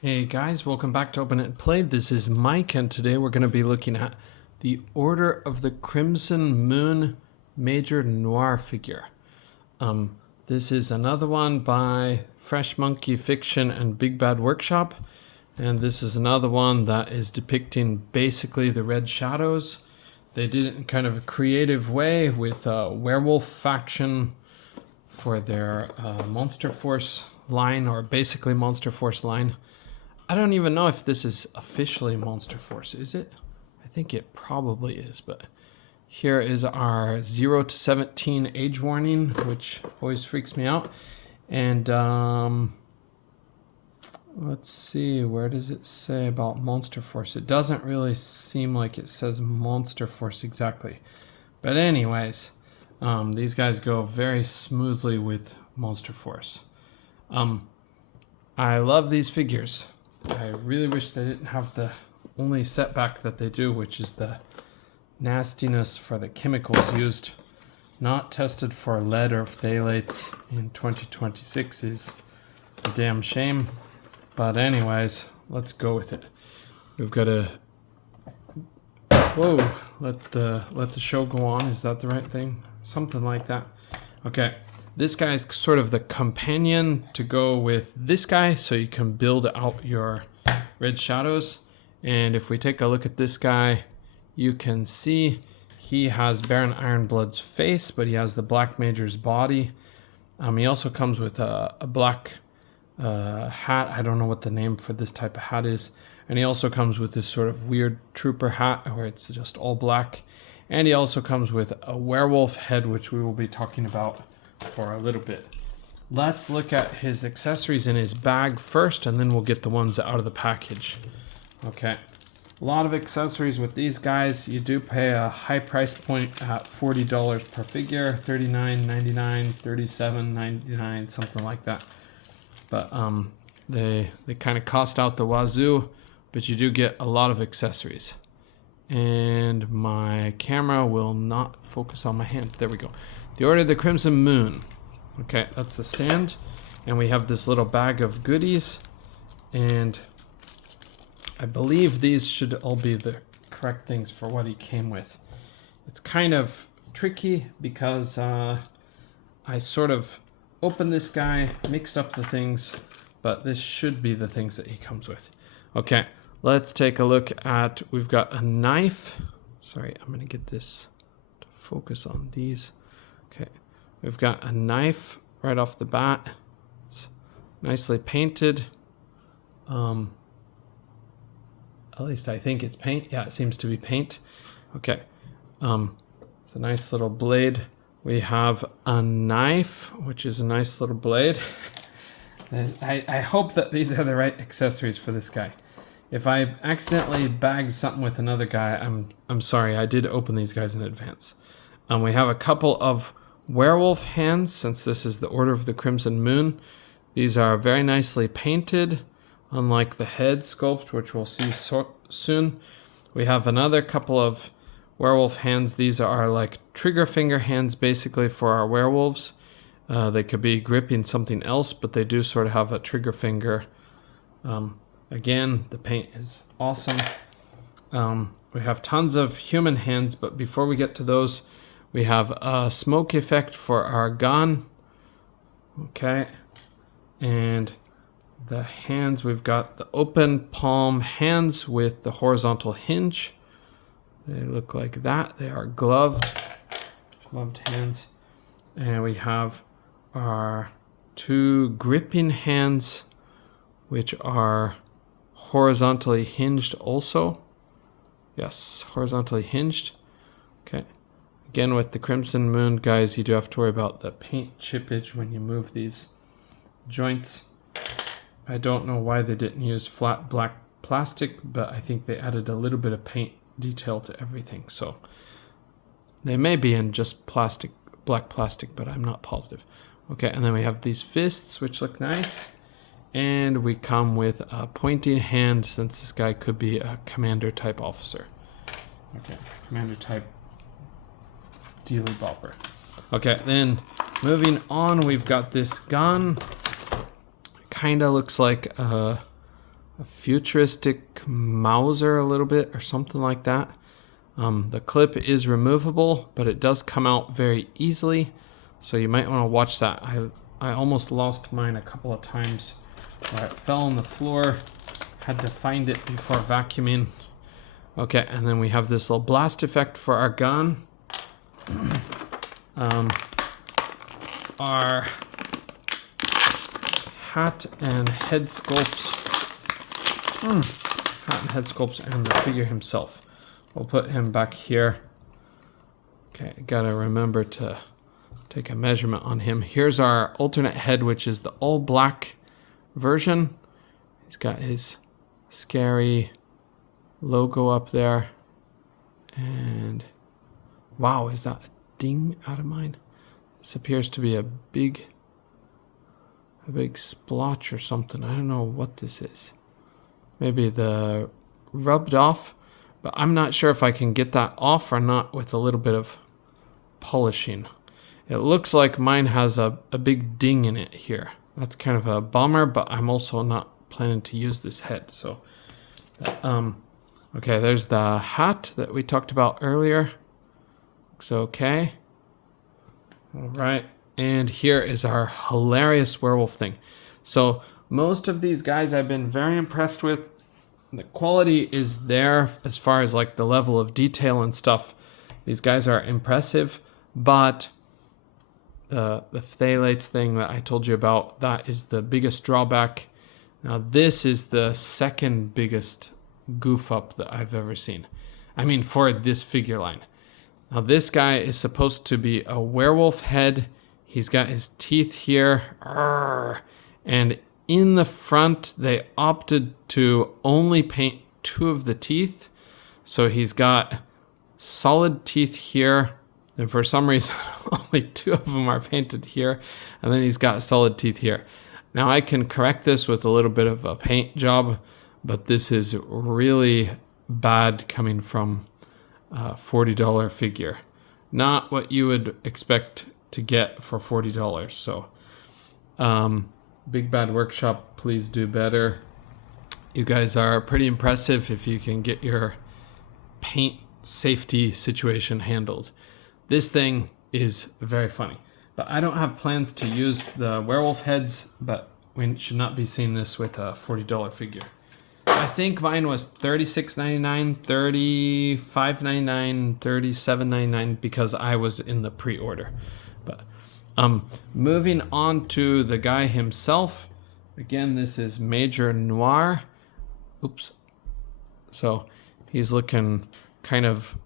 Hey guys, welcome back to Open It Played. This is Mike, and today we're going to be looking at the Order of the Crimson Moon Major Noir figure. This is another one by Fresh Monkey Fiction and Big Bad Workshop, and this is another one that is depicting basically the Red Shadows. They did it in kind of a creative way with a werewolf faction for their Monster Force line, or basically Monster Force line. I don't even know if this is officially Monster Force, is it? I think it probably is, but here is our 0 to 17 age warning, which always freaks me out. And let's see, where does it say about Monster Force? It doesn't really seem like it says Monster Force exactly. But anyways, these guys go very smoothly with Monster Force. I love these figures. I really wish they didn't have the only setback that they do, which is the nastiness for the chemicals used. Not tested for lead or phthalates in 2026 is a damn shame. But anyways, let's go with it. We've got to let the show go on. Is that the right thing? Something like that. Okay. This guy's sort of the companion to go with this guy, so you can build out your Red Shadows. And if we take a look at this guy, you can see he has Baron Ironblood's face, but he has the Black Major's body. He also comes with a black hat. I don't know what the name for this type of hat is. And he also comes with this sort of weird trooper hat where it's just all black. And he also comes with a werewolf head, which we will be talking about for a little bit. Let's look at his accessories in his bag first, and then we'll get the ones out of the package. Okay, a lot of accessories with these guys. You do pay a high price point at $40 per figure, $39.99, $37.99, something like that. But they kind of cost out the wazoo, but you do get a lot of accessories. And my camera will not focus on my hand. There we go. The Order of the Crimson Moon. Okay, that's the stand. And we have this little bag of goodies. And I believe these should all be the correct things for what he came with. It's kind of tricky because I sort of opened this guy, mixed up the things, but this should be the things that he comes with. Okay, let's take a look at, we've got a knife. Sorry, I'm going to get this to focus on these. Okay, we've got a knife right off the bat. It's nicely painted. At least I think it's paint. Yeah, it seems to be paint. Okay, it's a nice little blade. We have a knife, which is a nice little blade. I hope that these are the right accessories for this guy. If I accidentally bagged something with another guy, I'm sorry. I did open these guys in advance. We have a couple of werewolf hands, since this is the Order of the Crimson Moon. These are very nicely painted, unlike the head sculpt, which we'll see soon. We have another couple of werewolf hands. These are like trigger finger hands, basically, for our werewolves. They could be gripping something else, but they do sort of have a trigger finger. Again, the paint is awesome. We have tons of human hands, but before we get to those, we have a smoke effect for our gun. Okay. And the hands, we've got the open palm hands with the horizontal hinge. They look like that. They are gloved hands. And we have our two gripping hands, which are horizontally hinged also. Yes, horizontally hinged. Okay. Again, with the Crimson Moon, guys, you do have to worry about the paint chippage when you move these joints. I don't know why they didn't use flat black plastic, but I think they added a little bit of paint detail to everything. So they may be in just plastic, black plastic, but I'm not positive. Okay, and then we have these fists, which look nice. And we come with a pointing hand, since this guy could be a commander type officer. Okay, commander type dealy bopper. Okay, then moving on, we've got this gun. Kind of looks like a a futuristic Mauser a little bit or something like that. The clip is removable, but it does come out very easily, so you might want to watch that. I almost lost mine a couple of times where it fell on the floor, had to find it before vacuuming. Okay, and then we have this little blast effect for our gun. Our hat and head sculpts. Hat and head sculpts and the figure himself. We'll put him back here. Okay, gotta remember to take a measurement on him. Here's our alternate head, which is the all black version. He's got his scary logo up there. And wow, is that a ding out of mine? This appears to be a big splotch or something. I don't know what this is. Maybe the rubbed off, but I'm not sure if I can get that off or not with a little bit of polishing. It looks like mine has a big ding in it here. That's kind of a bummer, but I'm also not planning to use this head. So, okay, there's the hat that we talked about earlier. Looks okay. All right, and here is our hilarious werewolf thing. So most of these guys I've been very impressed with. The quality is there as far as like the level of detail and stuff. These guys are impressive, but the phthalates thing that I told you about, that is the biggest drawback. Now this is the second biggest goof up that I've ever seen. I mean, for this figure line. Now this guy is supposed to be a werewolf head. He's got his teeth here. And in the front, they opted to only paint 2 of the teeth. So he's got solid teeth here. And for some reason, only 2 of them are painted here. And then he's got solid teeth here. Now I can correct this with a little bit of a paint job, but this is really bad coming from a $40 figure. Not what you would expect to get for $40. So, Big Bad Workshop, please do better. You guys are pretty impressive if you can get your paint safety situation handled. This thing is very funny, but I don't have plans to use the werewolf heads, but we should not be seeing this with a $40 figure. I think mine was $36.99, $35.99, $37.99 because I was in the pre-order. But moving on to the guy himself. Again, this is Major Noir. Oops. So he's looking kind of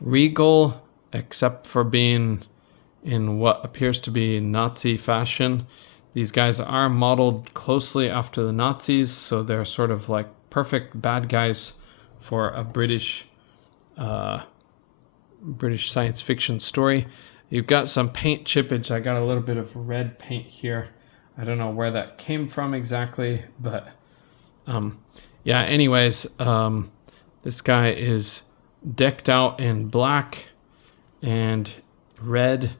regal, except for being in what appears to be Nazi fashion. These guys are modeled closely after the Nazis, so they're sort of like perfect bad guys for a British science fiction story. You've got some paint chippage. I got a little bit of red paint here. I don't know where that came from exactly, but yeah, anyways, this guy is decked out in black and red.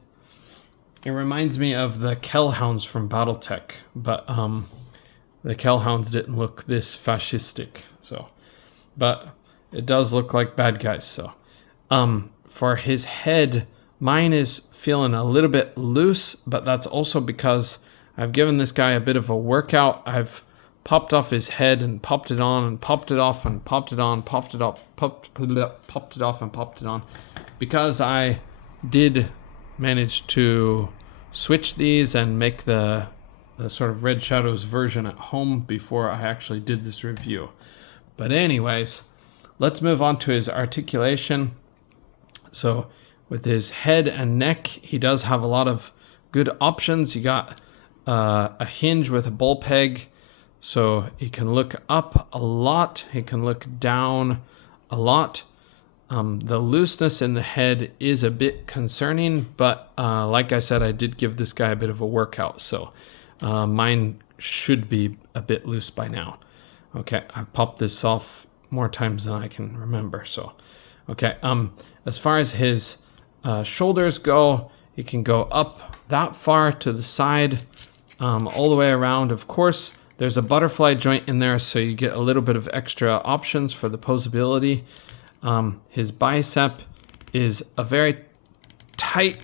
It reminds me of the Kellhounds from Battletech, but the Kellhounds didn't look this fascistic. So, but it does look like bad guys. So, for his head, mine is feeling a little bit loose, but that's also because I've given this guy a bit of a workout. I've popped off his head and popped it on and popped it off and popped it on, popped it off, popped it off and popped it on, because I did manage to switch these and make the sort of Red Shadows version at home before I actually did this review. But anyways, let's move on to his articulation. So with his head and neck, he does have a lot of good options. You got a hinge with a ball peg, so he can look up a lot, he can look down a lot. The looseness in the head is a bit concerning, but like I said, I did give this guy a bit of a workout, so mine should be a bit loose by now. Okay, I've popped this off more times than I can remember. So, okay, as far as his shoulders go, he can go up that far to the side, all the way around. Of course, There's a butterfly joint in there, so you get a little bit of extra options for the posability. His bicep is a very tight,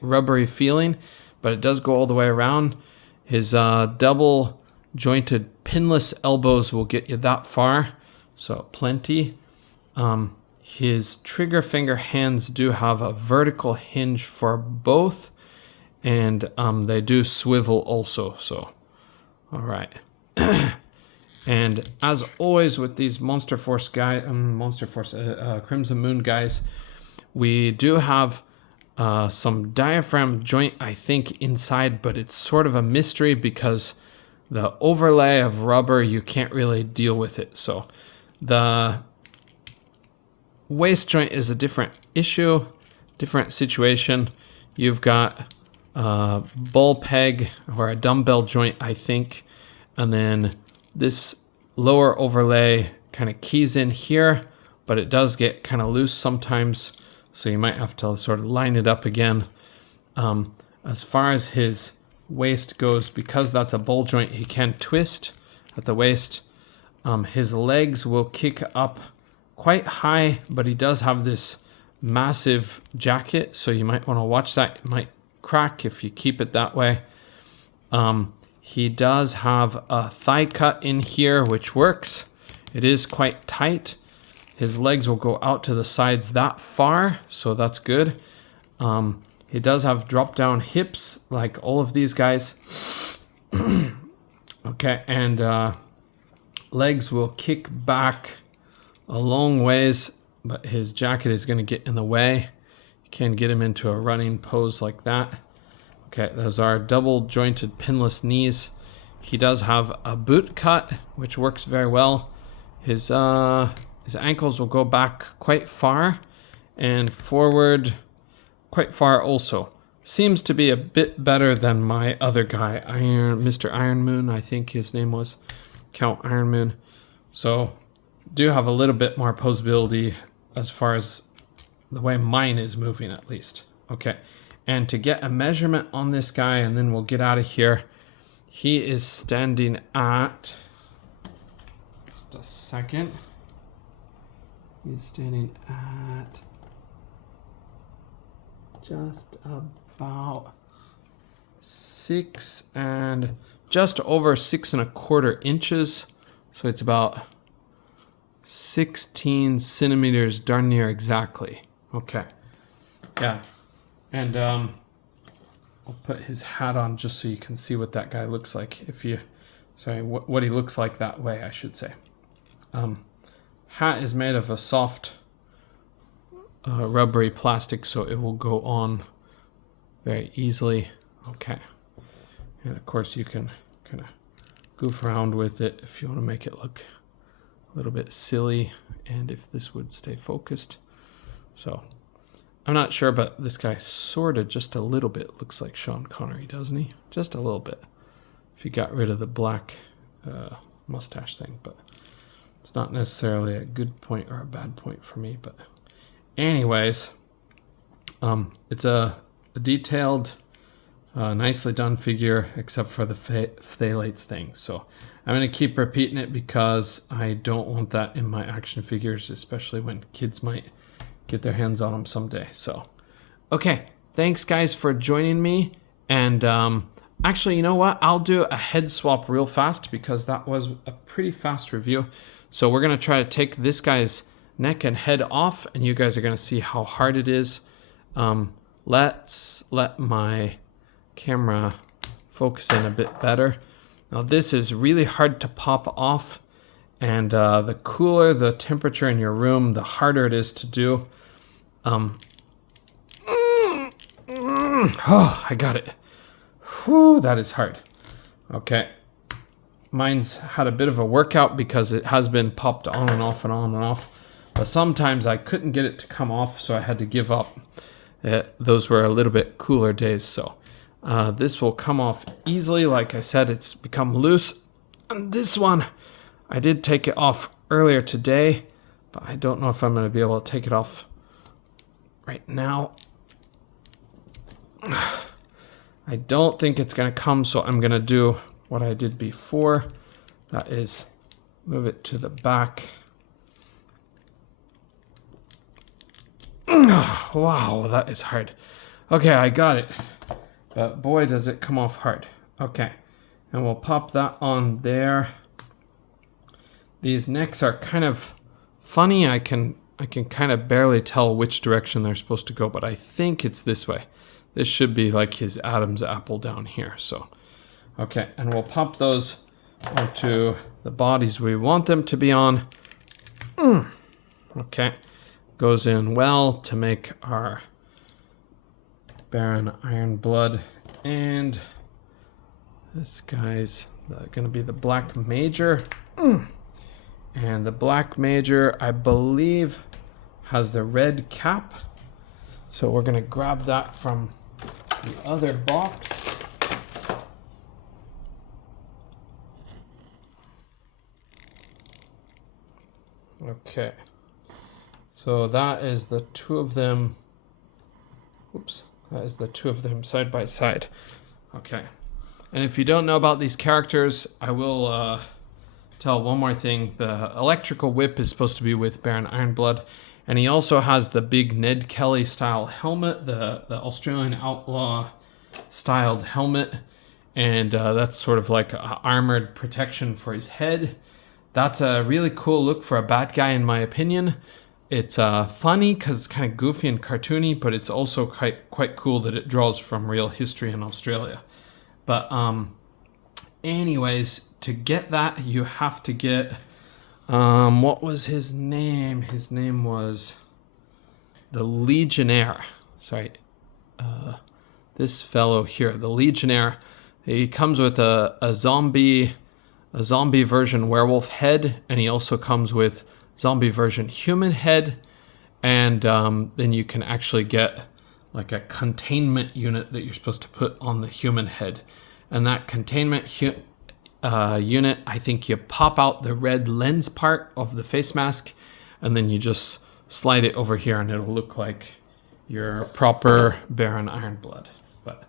rubbery feeling, but it does go all the way around. His double jointed pinless elbows will get you that far, so plenty. His trigger finger hands do have a vertical hinge for both, and they do swivel also, so all right. And as always with these Monster Force Crimson Moon guys, we do have some diaphragm joint, I think, inside, but it's sort of a mystery because the overlay of rubber, you can't really deal with it. So the waist joint is a different issue, different situation. You've got a ball peg or a dumbbell joint, I think, and then this lower overlay kind of keys in here, but it does get kind of loose sometimes, so you might have to sort of line it up again. As far as his waist goes, because that's a ball joint, he can twist at the waist. His legs will kick up quite high, but he does have this massive jacket, so you might want to watch that. It might crack if you keep it that way. He does have a thigh cut in here, which works. It is quite tight. His legs will go out to the sides that far, so that's good. He does have drop down hips like all of these guys. Okay, and legs will kick back a long ways, but his jacket is going to get in the way. You can't get him into a running pose like that. Okay, those are double jointed pinless knees. He does have a boot cut, which works very well. His ankles will go back quite far and forward quite far also. Seems to be a bit better than my other guy, Mr. Iron Moon, I think his name was, Count Iron Moon. So do have a little bit more posability as far as the way mine is moving, at least. Okay. And to get a measurement on this guy, and then we'll get out of here, he is standing at, just a second, he's standing at just about just over 6¼ inches. So it's about 16 centimeters, darn near exactly. Okay. Yeah. And I'll put his hat on just so you can see what that guy looks like. What he looks like that way, I should say. Hat is made of a soft, rubbery plastic, so it will go on very easily. Okay. And of course, you can kind of goof around with it if you want to make it look a little bit silly, and if this would stay focused. So I'm not sure, but this guy sort of just a little bit looks like Sean Connery, doesn't he? Just a little bit. If you got rid of the black mustache thing, but it's not necessarily a good point or a bad point for me. But anyways, it's a detailed, nicely done figure, except for the phthalates thing. So I'm going to keep repeating it because I don't want that in my action figures, especially when kids might get their hands on them someday. So, okay, thanks guys for joining me. And actually, you know what? I'll do a head swap real fast because that was a pretty fast review. So we're gonna try to take this guy's neck and head off, and you guys are gonna see how hard it is. Let's let my camera focus in a bit better. Now this is really hard to pop off, and the cooler the temperature in your room, the harder it is to do. Oh, I got it. Whew, that is hard. Okay. Mine's had a bit of a workout because it has been popped on and off and on and off. But sometimes I couldn't get it to come off, so I had to give up. Those were a little bit cooler days, so this will come off easily. Like I said, it's become loose. And this one, I did take it off earlier today, but I don't know if I'm going to be able to take it off right now. I don't think it's going to come, so I'm going to do what I did before. That is move it to the back. Wow, that is hard. Okay, I got it. But boy, does it come off hard. Okay, and we'll pop that on there. These necks are kind of funny. I can kind of barely tell which direction they're supposed to go, but I think it's this way. This should be like his Adam's apple down here. So, okay, and we'll pop those onto the bodies we want them to be on. Okay, goes in well to make our Baron Ironblood, and this guy's gonna be the Black Major. And the Black Major, I believe, has the red cap. So we're gonna grab that from the other box. Okay. So that is the two of them. Oops. That is the two of them side by side. Okay. And if you don't know about these characters, I will tell one more thing. The electrical whip is supposed to be with Baron Ironblood, and he also has the big Ned Kelly style helmet, the Australian outlaw styled helmet, and that's sort of like a armored protection for his head. That's a really cool look for a bad guy, in my opinion. It's funny because it's kind of goofy and cartoony, but it's also quite cool that it draws from real history in Australia. But anyways, to get that, you have to get, what was his name? His name was the Legionnaire. Sorry, this fellow here, the Legionnaire. He comes with a zombie version werewolf head, and he also comes with zombie version human head, and then you can actually get like a containment unit that you're supposed to put on the human head, and that containment unit, I think you pop out the red lens part of the face mask, and then you just slide it over here, and it'll look like your proper Baron Ironblood. But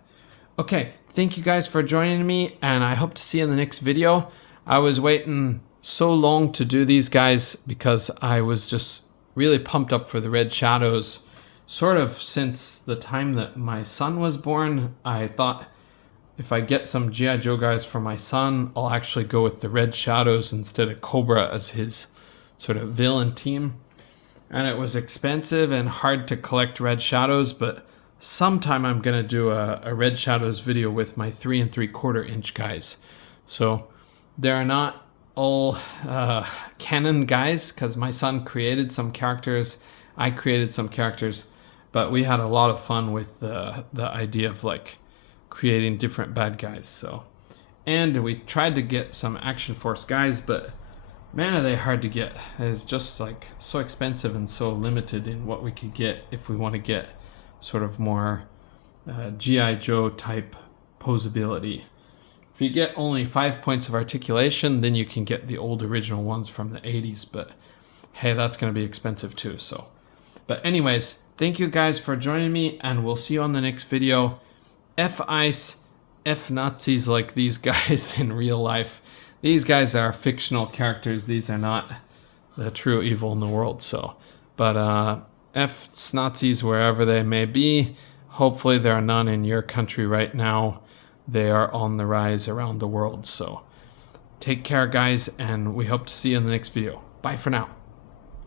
okay, thank you guys for joining me, and I hope to see you in the next video. I was waiting so long to do these guys because I was just really pumped up for the Red Shadows sort of since the time that my son was born. I thought if I get some G.I. Joe guys for my son, I'll actually go with the Red Shadows instead of Cobra as his sort of villain team. And it was expensive and hard to collect Red Shadows, but sometime I'm gonna do a Red Shadows video with my 3 3/4 inch guys. So they're not all canon guys, because my son created some characters, I created some characters, but we had a lot of fun with the idea of like creating different bad guys. So, and we tried to get some Action Force guys, but man, are they hard to get. It's just like so expensive and so limited in what we could get if we want to get sort of more G.I. Joe type posability. If you get only 5 points of articulation, then you can get the old original ones from the 80s, but hey, that's going to be expensive too. So, but anyways, thank you guys for joining me, and we'll see you on the next video. F-Ice, F-Nazis like these guys in real life. These guys are fictional characters. These are not the true evil in the world. So, but F-Nazis wherever they may be. Hopefully there are none in your country right now. They are on the rise around the world. So take care, guys, and we hope to see you in the next video. Bye for now.